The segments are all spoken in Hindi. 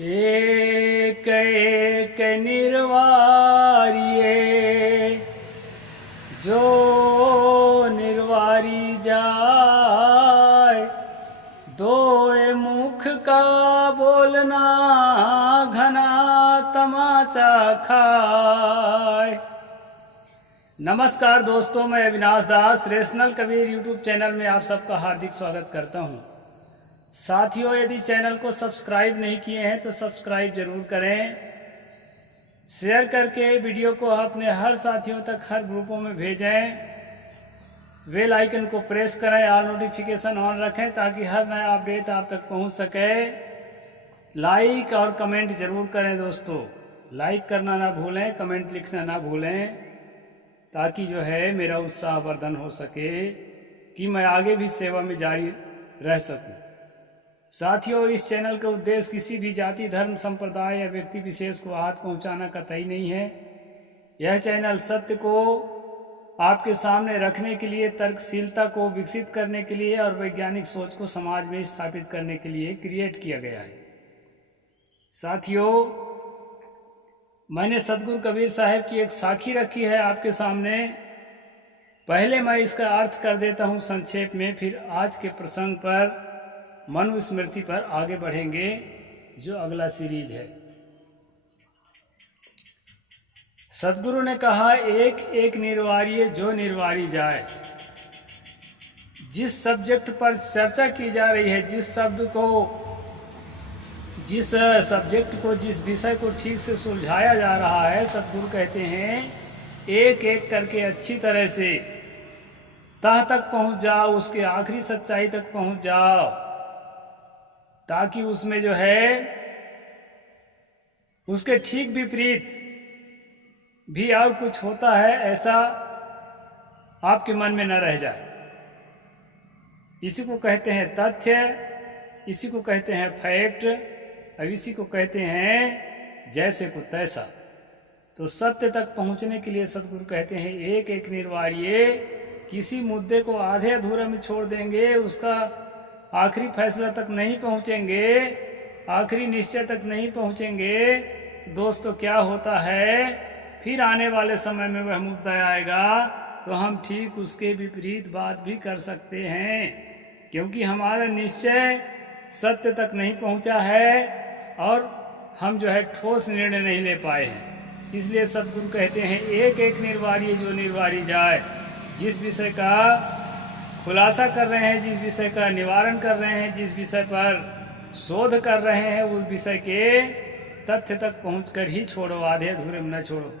एक एक निर्वारिये जो निर्वारी जाए, दोए मुख का बोलना घना तमाचा खाए। नमस्कार दोस्तों, मैं अविनाश दास रेशनल कबीर यूट्यूब चैनल में आप सबका हार्दिक स्वागत करता हूं। साथियों, यदि चैनल को सब्सक्राइब नहीं किए हैं तो सब्सक्राइब जरूर करें। शेयर करके वीडियो को अपने हर साथियों तक हर ग्रुपों में भेजें। बेल आइकन को प्रेस करें, ऑल नोटिफिकेशन ऑन रखें ताकि हर नया अपडेट आप तक पहुंच सके। लाइक और कमेंट जरूर करें दोस्तों, लाइक करना ना भूलें, कमेंट लिखना ना भूलें, ताकि जो है मेरा उत्साह वर्धन हो सके कि मैं आगे भी सेवा में जारी रह सकूं। साथियों, इस चैनल का उद्देश्य किसी भी जाति, धर्म, संप्रदाय या व्यक्ति विशेष को आहत पहुंचाना कतई नहीं है। यह चैनल सत्य को आपके सामने रखने के लिए, तर्कशीलता को विकसित करने के लिए और वैज्ञानिक सोच को समाज में स्थापित करने के लिए क्रिएट किया गया है। साथियों, मैंने सतगुरु कबीर साहब की एक साखी रखी है आपके सामने। पहले मैं इसका अर्थ कर देता हूं संक्षेप में, फिर आज के प्रसंग पर, मनुस्मृति पर आगे बढ़ेंगे, जो अगला सीरीज है। सतगुरु ने कहा, एक एक निर्वारिये जो निर्वारी जाए। जिस सब्जेक्ट पर चर्चा की जा रही है, जिस सब्जेक्ट को, जिस विषय को ठीक से सुलझाया जा रहा है, सतगुरु कहते हैं एक एक करके अच्छी तरह से तह तक पहुंच जाओ, उसके आखिरी सच्चाई तक पहुंच जाओ, ताकि उसमें जो है उसके ठीक विपरीत भी और कुछ होता है ऐसा आपके मन में न रह जाए। इसी को कहते हैं तथ्य, इसी को कहते हैं फैक्ट, और इसी को कहते हैं जैसे को तैसा। तो सत्य तक पहुंचने के लिए सतगुरु कहते हैं एक एक निर्वारिये। किसी मुद्दे को आधे अधूरे में छोड़ देंगे, उसका आखिरी फैसला तक नहीं पहुंचेंगे, आखिरी निश्चय तक नहीं पहुंचेंगे, तो दोस्तों क्या होता है, फिर आने वाले समय में वह मुद्दा आएगा तो हम ठीक उसके विपरीत बात भी कर सकते हैं, क्योंकि हमारा निश्चय सत्य तक नहीं पहुंचा है और हम जो है ठोस निर्णय नहीं ले पाए हैं। इसलिए सतगुरु कहते हैं एक एक निर्वारी जो निर्वारी जाए। जिस विषय का खुलासा कर रहे हैं, जिस विषय का निवारण कर रहे हैं, जिस विषय पर शोध कर रहे हैं, उस विषय के तथ्य तक पहुंचकर ही छोड़ो, आधे अधूरे में न छोड़ो।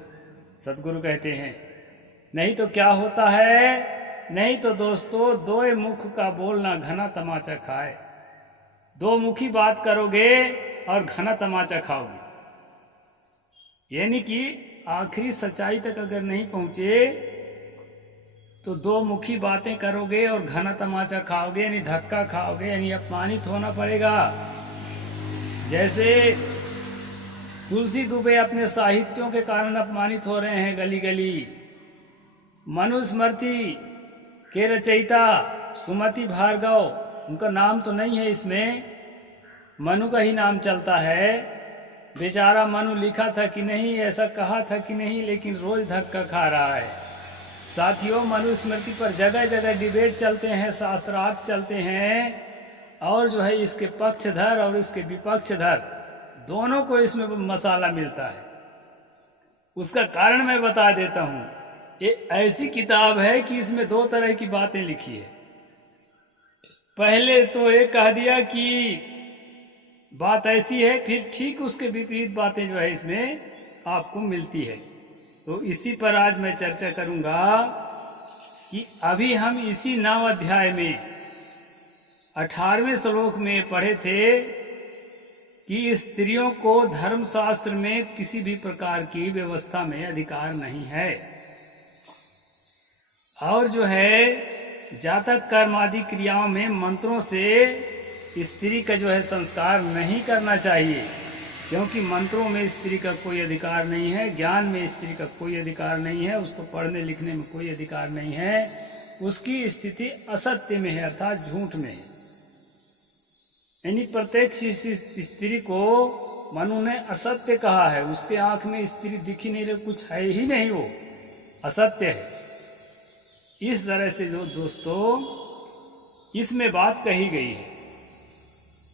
सतगुरु कहते हैं नहीं तो क्या होता है, नहीं तो दोस्तों दो मुख का बोलना घना तमाचा खाए। दो मुखी बात करोगे और घना तमाचा खाओगे, यानी कि आखिरी सच्चाई तक अगर नहीं पहुंचे तो दो मुखी बातें करोगे और घना तमाचा खाओगे, यानी धक्का खाओगे, यानी अपमानित होना पड़ेगा। जैसे तुलसी दुबे अपने साहित्यों के कारण अपमानित हो रहे हैं गली गली। मनुस्मृति के रचयिता सुमति भार्गव, उनका नाम तो नहीं है इसमें, मनु का ही नाम चलता है। बेचारा मनु लिखा था कि नहीं, ऐसा कहा था कि नहीं, लेकिन रोज धक्का खा रहा है। साथियों, मनुस्मृति पर जगह जगह डिबेट चलते हैं, शास्त्रार्थ चलते हैं, और जो है इसके पक्षधर और इसके विपक्षधर दोनों को इसमें मसाला मिलता है। उसका कारण मैं बता देता हूं। ये ऐसी किताब है कि इसमें दो तरह की बातें लिखी है। पहले तो ये कह दिया कि बात ऐसी है, फिर ठीक उसके विपरीत बातें जो है इसमें आपको मिलती है। तो इसी पर आज मैं चर्चा करूंगा कि अभी हम इसी 9 अध्याय में 18वें श्लोक में पढ़े थे कि स्त्रियों को धर्मशास्त्र में किसी भी प्रकार की व्यवस्था में अधिकार नहीं है, और जो है जातक कर्म आदि क्रियाओं में मंत्रों से स्त्री का जो है संस्कार नहीं करना चाहिए, क्योंकि मंत्रों में स्त्री का कोई अधिकार नहीं है, ज्ञान में स्त्री का कोई अधिकार नहीं है, उसको पढ़ने लिखने में कोई अधिकार नहीं है, उसकी स्थिति असत्य में है, अर्थात झूठ में है। यानी प्रत्येक स्त्री को मनु ने असत्य कहा है। उसके आंख में स्त्री दिख ही नहीं रही, कुछ है ही नहीं, वो असत्य है। इस तरह से जो दोस्तों इसमें बात कही गई है।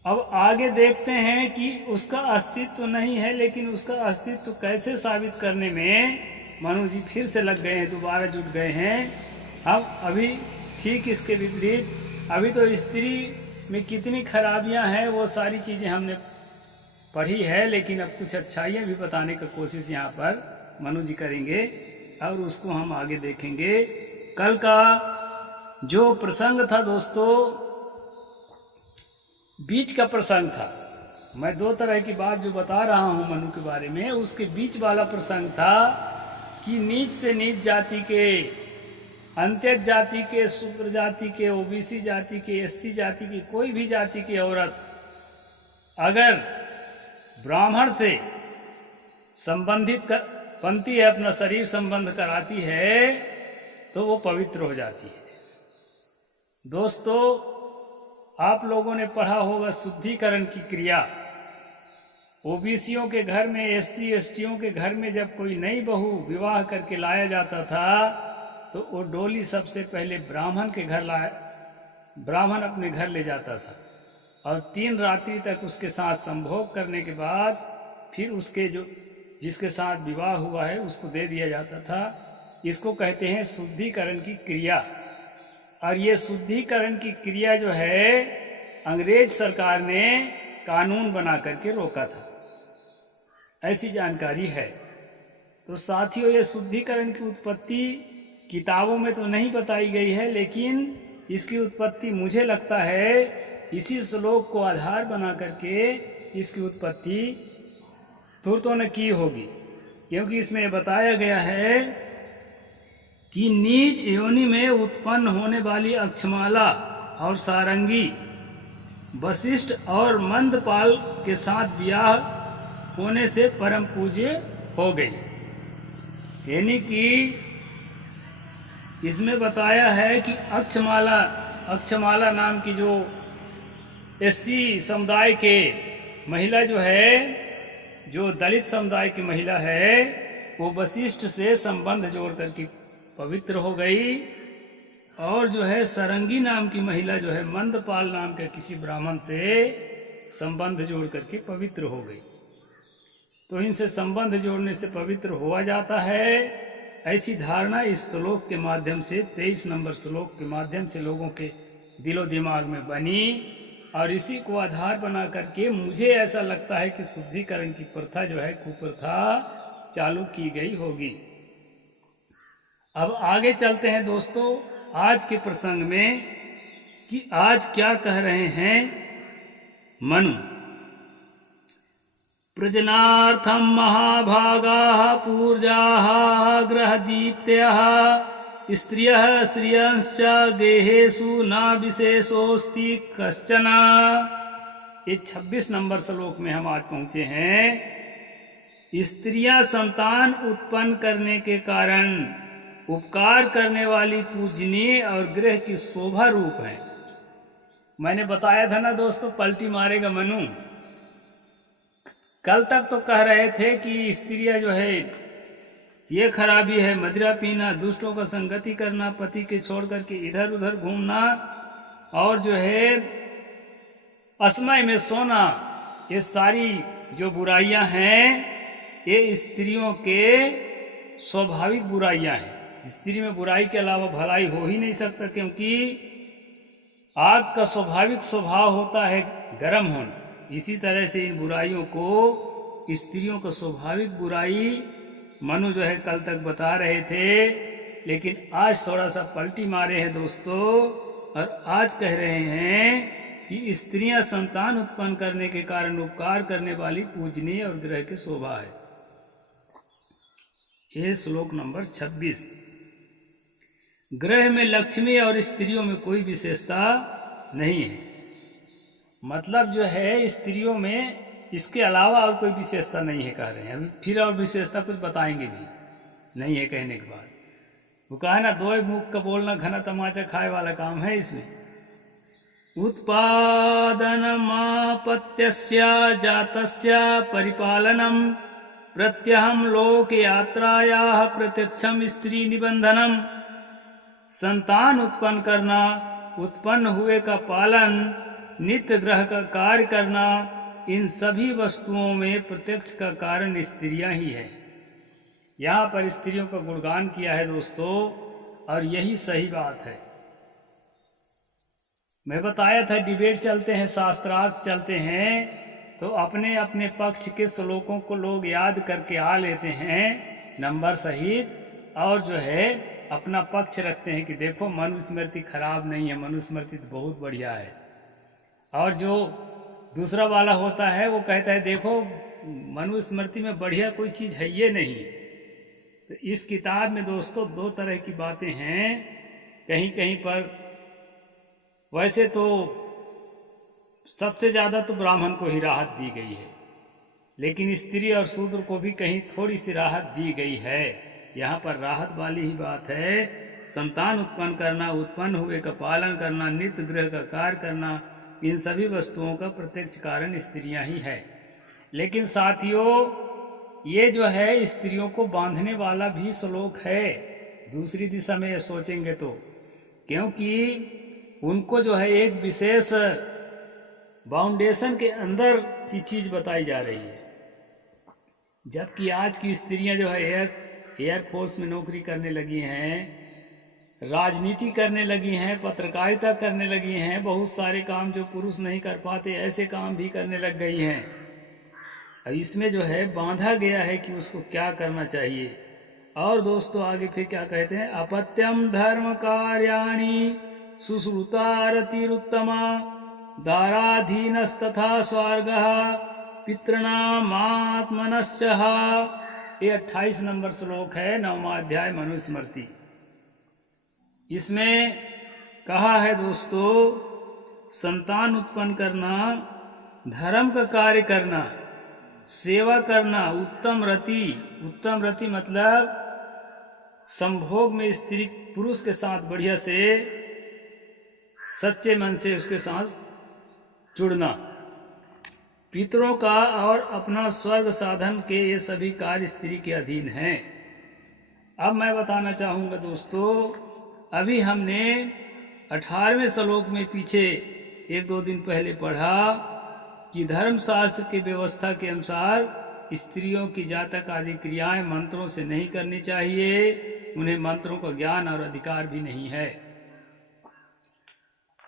अब आगे देखते हैं कि उसका अस्तित्व नहीं है, लेकिन उसका अस्तित्व कैसे साबित करने में मनु जी फिर से लग गए हैं, दोबारा जुट गए हैं। अब अभी ठीक इसके विपरीत, अभी तो स्त्री में कितनी खराबियां हैं वो सारी चीज़ें हमने पढ़ी है, लेकिन अब कुछ अच्छाइयाँ भी बताने की कोशिश यहाँ पर मनु जी करेंगे और उसको हम आगे देखेंगे। कल का जो प्रसंग था दोस्तों, बीच का प्रसंग था। मैं दो तरह की बात जो बता रहा हूँ मनु के बारे में, उसके बीच वाला प्रसंग था कि नीच से नीच जाति के, अंत्यज जाति के, शूद्र जाति के, ओबीसी जाति के, एससी जाति की, कोई भी जाति की औरत अगर ब्राह्मण से संबंधित बनती है, अपना शरीर संबंध कराती है, तो वो पवित्र हो जाती है। दोस्तों आप लोगों ने पढ़ा होगा शुद्धिकरण की क्रिया। ओबीसीयों के घर में, एससी एसटियों के घर में जब कोई नई बहू विवाह करके लाया जाता था तो वो डोली सबसे पहले ब्राह्मण के घर लाया, ब्राह्मण अपने घर ले जाता था और 3 रात्रि तक उसके साथ संभोग करने के बाद फिर उसके जो जिसके साथ विवाह हुआ है उसको दे दिया जाता था। इसको कहते हैं शुद्धिकरण की क्रिया। और ये शुद्धिकरण की क्रिया जो है अंग्रेज सरकार ने कानून बना करके रोका था, ऐसी जानकारी है। तो साथियों ये शुद्धिकरण की उत्पत्ति किताबों में तो नहीं बताई गई है, लेकिन इसकी उत्पत्ति मुझे लगता है इसी श्लोक को आधार बना करके इसकी उत्पत्ति तुर्तों ने की होगी, क्योंकि इसमें बताया गया है कि नीच योनि में उत्पन्न होने वाली अक्षमाला और सारंगी वशिष्ठ और मंदपाल के साथ विवाह होने से परम पूज्य हो गई। यानी कि इसमें बताया है कि अक्षमाला नाम की जो एससी समुदाय के महिला जो है, जो दलित समुदाय की महिला है, वो वशिष्ठ से संबंध जोड़ करके पवित्र हो गई। और जो है सारंगी नाम की महिला जो है मंदपाल नाम के किसी ब्राह्मण से संबंध जोड़ करके पवित्र हो गई। तो इनसे संबंध जोड़ने से पवित्र हुआ जाता है, ऐसी धारणा इस श्लोक के माध्यम से, 23 नंबर श्लोक के माध्यम से लोगों के दिलो दिमाग में बनी। और इसी को आधार बना करके मुझे ऐसा लगता है कि शुद्धिकरण की प्रथा जो है, कुप्रथा चालू की गई होगी। अब आगे चलते हैं दोस्तों आज के प्रसंग में कि आज क्या कह रहे हैं मनु। प्रजनार्थम महाभागाः पूर्जाः ग्रहदीप्तयः स्त्रियः श्रियंश्च गेहेषु न विशेषोऽस्ति कश्चन। ये 26 नंबर श्लोक में हम आज पहुंचे हैं। स्त्रियां संतान उत्पन्न करने के कारण उपकार करने वाली पूजनीय और गृह की शोभा रूप है। मैंने बताया था ना दोस्तों, पलटी मारेगा मनु। कल तक तो कह रहे थे कि स्त्रियां जो है ये खराबी है, मदिरा पीना, दुष्टों का संगति करना, पति के छोड़ करके इधर उधर घूमना और जो है असमय में सोना, ये सारी जो बुराइयां हैं ये स्त्रियों के स्वाभाविक बुराइयां हैं। स्त्री में बुराई के अलावा भलाई हो ही नहीं सकता, क्योंकि आग का स्वाभाविक स्वभाव होता है गर्म होना। इसी तरह से इन बुराइयों को, स्त्रियों का स्वाभाविक बुराई मनु जो है कल तक बता रहे थे, लेकिन आज थोड़ा सा पलटी मारे हैं दोस्तों और आज कह रहे हैं कि स्त्रियां संतान उत्पन्न करने के कारण उपकार करने वाली पूजनीय और गृह की शोभा है। ये श्लोक नंबर 26। गृह में लक्ष्मी और स्त्रियों में कोई विशेषता नहीं है। मतलब जो है स्त्रियों में इसके अलावा और कोई विशेषता नहीं है कह रहे हैं। अभी फिर और विशेषता कुछ बताएंगे भी नहीं है कहने के बाद। वो कहा ना, दो मुख का बोलना घना तमाचा खाए वाला काम है इसमें। उत्पादनमापत्यस्य जातस्य परिपालनम प्रत्यहम लोक यात्रायाः प्रत्यक्षम स्त्री निबंधनम। संतान उत्पन्न करना, उत्पन्न हुए का पालन, नित्य ग्रह का कार्य करना, इन सभी वस्तुओं में प्रत्यक्ष का कारण स्त्रियां ही है। यहाँ पर स्त्रियों का गुणगान किया है दोस्तों, और यही सही बात है। मैं बताया था डिबेट चलते हैं, शास्त्रार्थ चलते हैं, तो अपने अपने पक्ष के श्लोकों को लोग याद करके आ लेते हैं नंबर सहित, और जो है अपना पक्ष रखते हैं कि देखो मनुस्मृति खराब नहीं है, मनुस्मृति तो बहुत बढ़िया है। और जो दूसरा वाला होता है वो कहता है देखो मनुस्मृति में बढ़िया कोई चीज़ है ये नहीं। तो इस किताब में दोस्तों दो तरह की बातें हैं। कहीं कहीं पर वैसे तो सबसे ज़्यादा तो ब्राह्मण को ही राहत दी गई है, लेकिन स्त्री और शूद्र को भी कहीं थोड़ी सी राहत दी गई है। यहाँ पर राहत वाली ही बात है। संतान उत्पन्न करना, उत्पन्न हुए का पालन करना, नित्य गृह का कार्य करना, इन सभी वस्तुओं का प्रत्यक्ष कारण स्त्रियां ही है। लेकिन साथियों ये जो है स्त्रियों को बांधने वाला भी श्लोक है दूसरी दिशा में सोचेंगे तो, क्योंकि उनको जो है एक विशेष बाउंडेशन के अंदर की चीज बताई जा रही है। जबकि आज की स्त्रियां जो है एयरफोर्स में नौकरी करने लगी हैं, राजनीति करने लगी हैं, पत्रकारिता करने लगी हैं, बहुत सारे काम जो पुरुष नहीं कर पाते ऐसे काम भी करने लग गई हैं। अब इसमें जो है बांधा गया है कि उसको क्या करना चाहिए। और दोस्तों आगे फिर क्या कहते हैं, अपत्यम धर्म कार्याणि सुश्रुतारतिरुत्तमा दाराधीनस्तथा स्वर्गः पितृणामात्मनश्च। ये 28 नंबर श्लोक है, 9वां अध्याय मनुस्मृति। इसमें कहा है दोस्तों संतान उत्पन्न करना, धर्म का कार्य करना, सेवा करना, उत्तम रति मतलब संभोग में स्त्री पुरुष के साथ बढ़िया से सच्चे मन से उसके साथ जुड़ना, पितरों का और अपना स्वर्ग साधन के ये सभी कार्य स्त्री के अधीन हैं। अब मैं बताना चाहूँगा दोस्तों, अभी हमने 18वें श्लोक में पीछे 1-2 दिन पहले पढ़ा कि धर्मशास्त्र की व्यवस्था के अनुसार स्त्रियों की जातक आदि क्रियाएं मंत्रों से नहीं करनी चाहिए, उन्हें मंत्रों का ज्ञान और अधिकार भी नहीं है।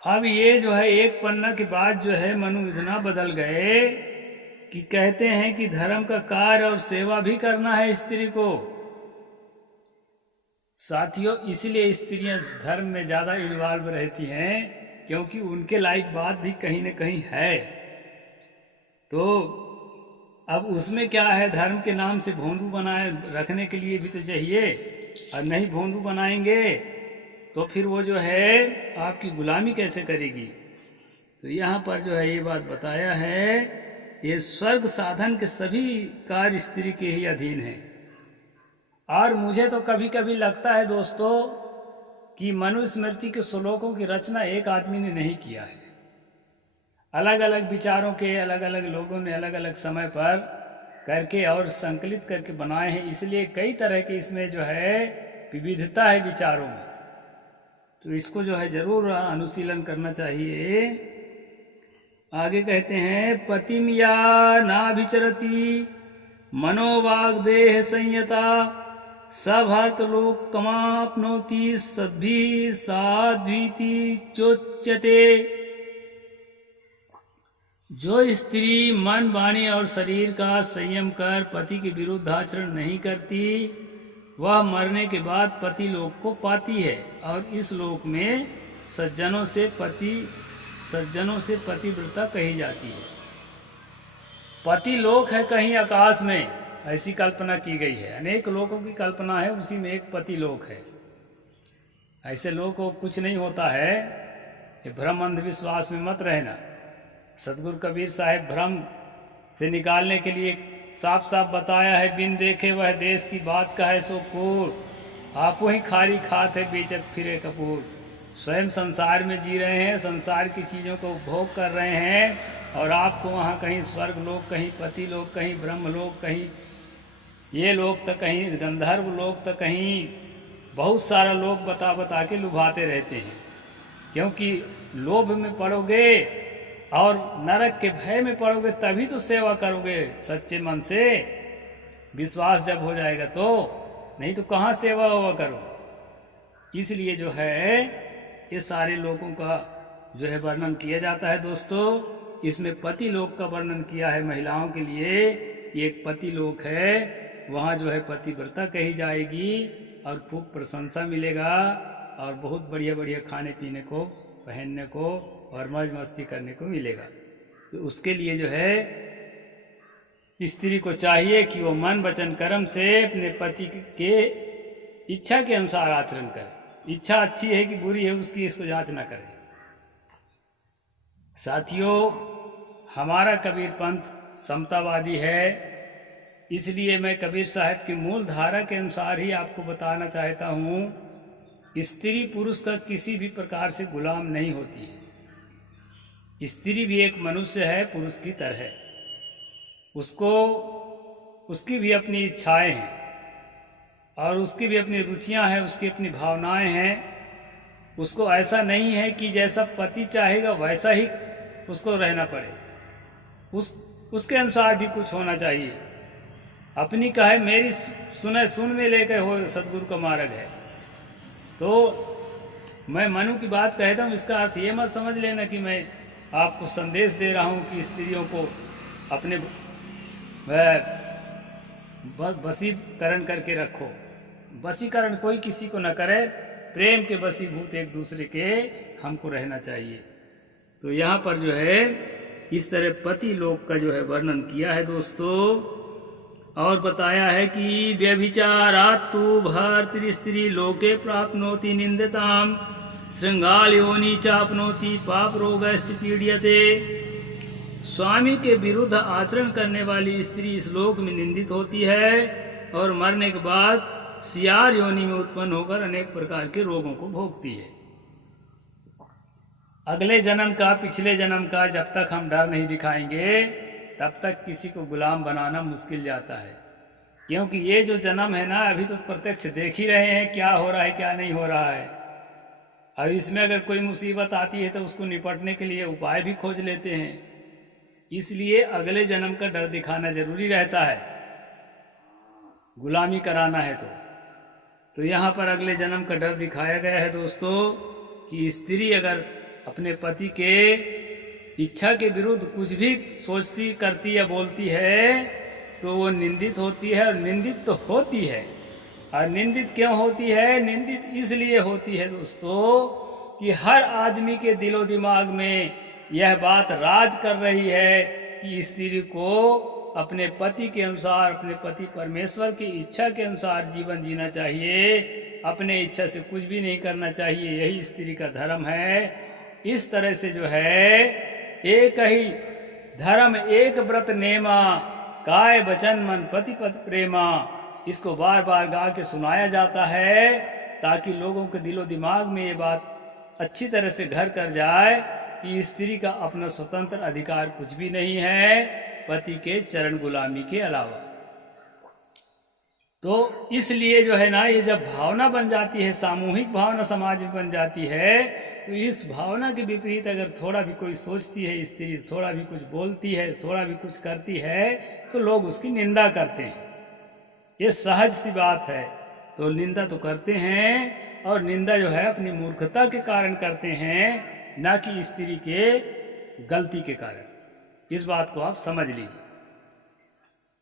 अब ये जो है एक पन्ना के बाद जो है मनु इतना बदल गए कि कहते हैं कि धर्म का कार्य और सेवा भी करना है स्त्री को। साथियों इसलिए स्त्रियां धर्म में ज्यादा इन्वॉल्व रहती हैं क्योंकि उनके लायक बात भी कहीं न कहीं है। तो अब उसमें क्या है, धर्म के नाम से भोंदू बनाए रखने के लिए भी तो चाहिए, और नहीं भोंदू बनाएंगे तो फिर वो जो है आपकी गुलामी कैसे करेगी। तो यहाँ पर जो है ये बात बताया है, ये स्वर्ग साधन के सभी कार्य स्त्री के ही अधीन है। और मुझे तो कभी कभी लगता है दोस्तों कि मनुस्मृति के श्लोकों की रचना एक आदमी ने नहीं किया है, अलग अलग विचारों के अलग अलग लोगों ने अलग अलग समय पर करके और संकलित करके बनाए हैं। इसलिए कई तरह के इसमें जो है विविधता है विचारों में, तो इसको जो है जरूर अनुशीलन करना चाहिए। आगे कहते हैं पतिम या नाभिचरति मनोवाग्देह संयता सभर्त लोक कमाप्नोति सद्भि साध्वीति चोच्यते। जो स्त्री मन वाणी और शरीर का संयम कर पति के विरुद्ध आचरण नहीं करती वह मरने के बाद पति लोक को पाती है, और इस लोक में सज्जनों से पतिव्रता कही जाती है। पति लोक है कहीं आकाश में, ऐसी कल्पना की गई है। अनेक लोकों की कल्पना है, उसी में एक पति लोक है। ऐसे लोग को कुछ नहीं होता है, ये भ्रम अंधविश्वास में मत रहना। सतगुरु कबीर साहिब भ्रम से निकालने के लिए साफ साफ बताया है, बिन देखे वह देश की बात का है सो कूर, आपो ही खारी खात है बेचत फिरे कपूर। स्वयं संसार में जी रहे हैं, संसार की चीज़ों को उपभोग कर रहे हैं, और आपको वहाँ कहीं स्वर्ग लोक, कहीं पति लोक, कहीं ब्रह्म लोक, कहीं ये लोक, तो कहीं गंधर्व लोक, तो कहीं बहुत सारा लोक बता बता के लुभाते रहते हैं। क्योंकि लोभ में पड़ोगे और नरक के भय में पड़ोगे तभी तो सेवा करोगे सच्चे मन से। विश्वास जब हो जाएगा तो, नहीं तो कहाँ सेवा हुआ करो। इसलिए जो है ये सारे लोगों का जो है वर्णन किया जाता है दोस्तों। इसमें पति लोक का वर्णन किया है महिलाओं के लिए। ये एक पति लोक है, वहाँ जो है पतिव्रता कही जाएगी और खूब प्रशंसा मिलेगा और बहुत बढ़िया बढ़िया खाने पीने को, पहनने को और मौज मस्ती करने को मिलेगा। तो उसके लिए जो है स्त्री को चाहिए कि वो मन वचन कर्म से अपने पति के इच्छा के अनुसार आचरण करे। इच्छा अच्छी है कि बुरी है उसकी इसको जांच ना करे। साथियों, हमारा कबीर पंथ समतावादी है, इसलिए मैं कबीर साहब की मूल धारा के अनुसार ही आपको बताना चाहता हूँ। स्त्री पुरुष का किसी भी प्रकार से गुलाम नहीं होती है। स्त्री भी एक मनुष्य है पुरुष की तरह। उसको उसकी भी अपनी इच्छाएं हैं और उसकी भी अपनी रुचियां हैं, उसकी अपनी भावनाएं हैं। उसको ऐसा नहीं है कि जैसा पति चाहेगा वैसा ही उसको रहना पड़े। उसके अनुसार भी कुछ होना चाहिए। अपनी कहे मेरी सुने सुन में लेकर हो सतगुरु का मार्ग है। तो मैं मनु की बात कहता हूँ, इसका अर्थ ये मत समझ लेना कि मैं आपको संदेश दे रहा हूँ कि स्त्रियों को अपने वशीकरण करके रखो। वशीकरण कोई किसी को न करे, प्रेम के वशीभूत एक दूसरे के हमको रहना चाहिए। तो यहाँ पर जो है इस तरह पति लोक का जो है वर्णन किया है दोस्तों, और बताया है कि व्यभिचारात् तु भर्तृ स्त्री लोके प्राप्नोति निंदिताम श्रृंगाल योनि चाप्नोति पाप रोगश्च पीड्यते। स्वामी के विरुद्ध आचरण करने वाली स्त्री इस लोक में निंदित होती है और मरने के बाद सियार योनि में उत्पन्न होकर अनेक प्रकार के रोगों को भोगती है। अगले जन्म का, पिछले जन्म का जब तक हम डर नहीं दिखाएंगे तब तक किसी को गुलाम बनाना मुश्किल जाता है। क्योंकि ये जो जन्म है ना, अभी तो प्रत्यक्ष देख ही रहे हैं क्या हो रहा है क्या नहीं हो रहा है। और इसमें अगर कोई मुसीबत आती है तो उसको निपटने के लिए उपाय भी खोज लेते हैं। इसलिए अगले जन्म का डर दिखाना जरूरी रहता है, गुलामी कराना है तो यहाँ पर अगले जन्म का डर दिखाया गया है दोस्तों कि स्त्री अगर अपने पति के इच्छा के विरुद्ध कुछ भी सोचती, करती या बोलती है तो वो निंदित होती है। और निंदित तो होती है। और निंदित क्यों होती है? निंदित इसलिए होती है दोस्तों कि हर आदमी के दिलो दिमाग में यह बात राज कर रही है कि स्त्री को अपने पति के अनुसार, अपने पति परमेश्वर की इच्छा के अनुसार जीवन जीना चाहिए। अपने इच्छा से कुछ भी नहीं करना चाहिए, यही स्त्री का धर्म है। इस तरह से जो है एक ही धर्म एक व्रत नेमा, काय वचन मन पति पति प्रेमा, इसको बार बार गा के सुनाया जाता है ताकि लोगों के दिलो दिमाग में ये बात अच्छी तरह से घर कर जाए कि स्त्री का अपना स्वतंत्र अधिकार कुछ भी नहीं है पति के चरण गुलामी के अलावा। तो इसलिए जो है ना, ये जब भावना बन जाती है, सामूहिक भावना समाज में बन जाती है, तो इस भावना के विपरीत अगर थोड़ा भी कोई सोचती है स्त्री, थोड़ा भी कुछ बोलती है, थोड़ा भी कुछ करती है तो लोग उसकी निंदा करते हैं। ये सहज सी बात है। तो निंदा तो करते हैं, और निंदा जो है अपनी मूर्खता के कारण करते हैं, ना कि स्त्री के गलती के कारण। इस बात को आप समझ लीजिए।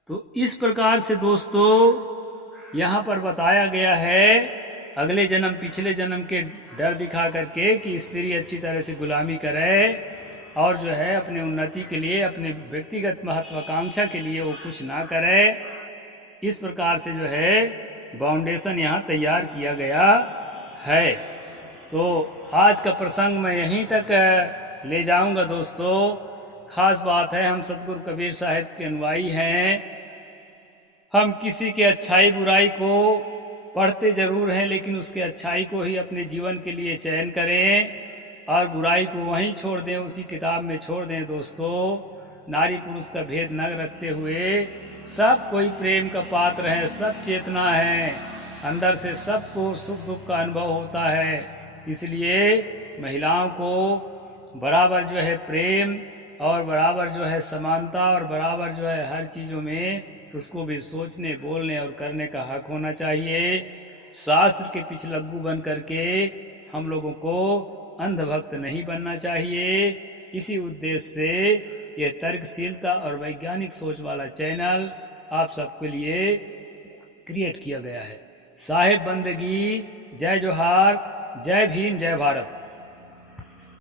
तो इस प्रकार से दोस्तों यहाँ पर बताया गया है अगले जन्म पिछले जन्म के डर दिखा करके कि स्त्री अच्छी तरह से गुलामी करे और जो है अपने उन्नति के लिए, अपने व्यक्तिगत महत्वाकांक्षा के लिए वो कुछ ना करे। इस प्रकार से जो है फाउंडेशन यहाँ तैयार किया गया है। तो आज का प्रसंग मैं यहीं तक ले जाऊंगा दोस्तों। खास बात है, हम सतगुरु कबीर साहब के अनुयायी हैं। हम किसी के अच्छाई बुराई को पढ़ते जरूर हैं लेकिन उसके अच्छाई को ही अपने जीवन के लिए चयन करें और बुराई को वहीं छोड़ दें, उसी किताब में छोड़ दें। दोस्तों, नारी पुरुष का भेद न रखते हुए सब कोई प्रेम का पात्र है, सब चेतना है, अंदर से सबको सुख दुख का अनुभव होता है। इसलिए महिलाओं को बराबर जो है प्रेम और बराबर जो है समानता और बराबर जो है हर चीज़ों में उसको भी सोचने, बोलने और करने का हक होना चाहिए। शास्त्र के पिछलग्गू बन करके हम लोगों को अंधभक्त नहीं बनना चाहिए। इसी उद्देश्य से ये तर्कशीलता और वैज्ञानिक सोच वाला चैनल आप सबके लिए क्रिएट किया गया है। साहिब बंदगी, जय जोहार, जय भीम, जय भारत।